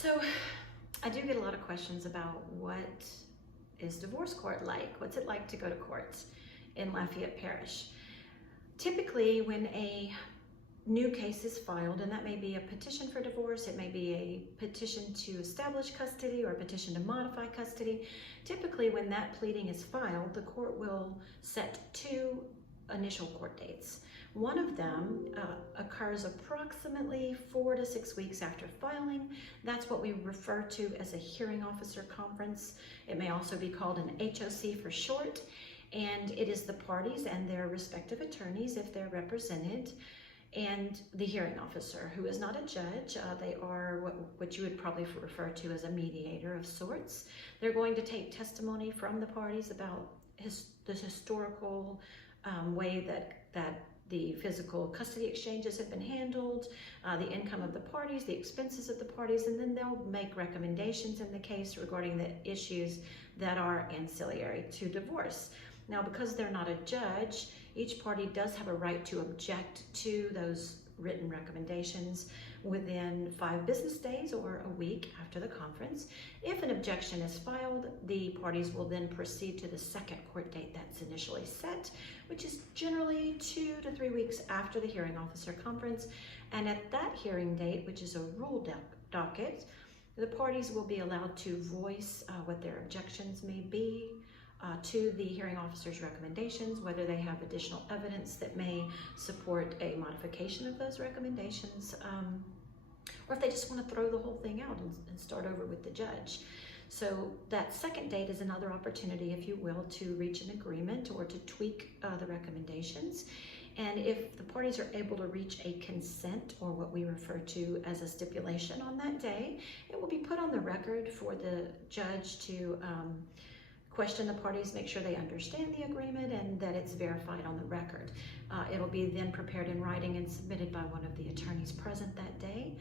So I do get a lot of questions about what is divorce court like? What's it like to go to court in Lafayette Parish? Typically, when a new case is filed, and that may be a petition for divorce, it may be a petition to establish custody or a petition to modify custody. Typically, when that pleading is filed, the court will set two initial court dates. One of them occurs approximately 4 to 6 weeks after filing. That's what we refer to as a hearing officer conference. It may also be called an HOC for short, and it is the parties and their respective attorneys, if they're represented, and the hearing officer, who is not a judge. They are what you would probably refer to as a mediator of sorts. They're going to take testimony from the parties about the historical way that the physical custody exchanges have been handled, the income of the parties, the expenses of the parties, and then they'll make recommendations in the case regarding the issues that are ancillary to divorce. Now, because they're not a judge, each party does have a right to object to those written recommendations within 5 business days or a week after the conference. If an objection is filed, the parties will then proceed to the second court date that's initially set, which is generally 2 to 3 weeks after the hearing officer conference. And at that hearing date, which is a rule docket, the parties will be allowed to voice what their objections may be to the hearing officer's recommendations, whether they have additional evidence that may support a modification of those recommendations, or if they just want to throw the whole thing out and start over with the judge. So that second date is another opportunity, if you will, to reach an agreement or to tweak the recommendations. And if the parties are able to reach a consent, or what we refer to as a stipulation on that day, it will be put on the record for the judge to question the parties, make sure they understand the agreement and that it's verified on the record. It'll be then prepared in writing and submitted by one of the attorneys present that day.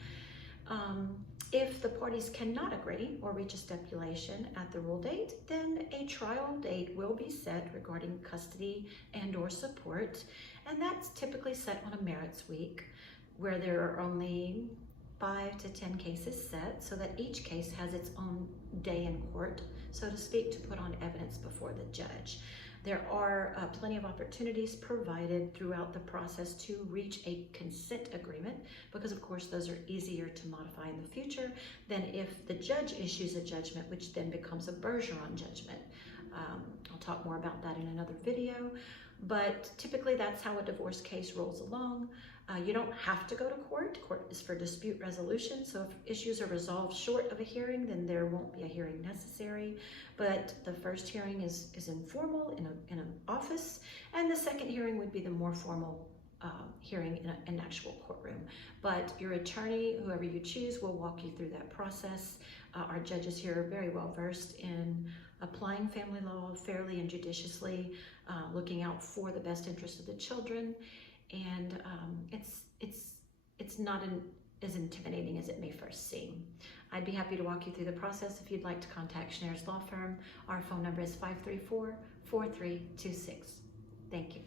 If the parties cannot agree or reach a stipulation at the rule date, then a trial date will be set regarding custody and or support, and that's typically set on a merits week, where there are only 5 to 10 cases set, so that each case has its own day in court, so to speak, to put on evidence before the judge. There are plenty of opportunities provided throughout the process to reach a consent agreement, because of course those are easier to modify in the future than if the judge issues a judgment, which then becomes a bergeron judgment. I'll talk more about that in another video, but typically that's how a divorce case rolls along. You don't have to go to court. Court is for dispute resolution, so if issues are resolved short of a hearing, then there won't be a hearing necessary. But the first hearing is informal in an office, and the second hearing would be the more formal hearing in an actual courtroom. But your attorney, whoever you choose, will walk you through that process. Our judges here are very well versed in applying family law fairly and judiciously, looking out for the best interest of the children. And it's not as intimidating as it may first seem. I'd be happy to walk you through the process if you'd like to contact Schneer's Law Firm. Our phone number is 534-4326. Thank you.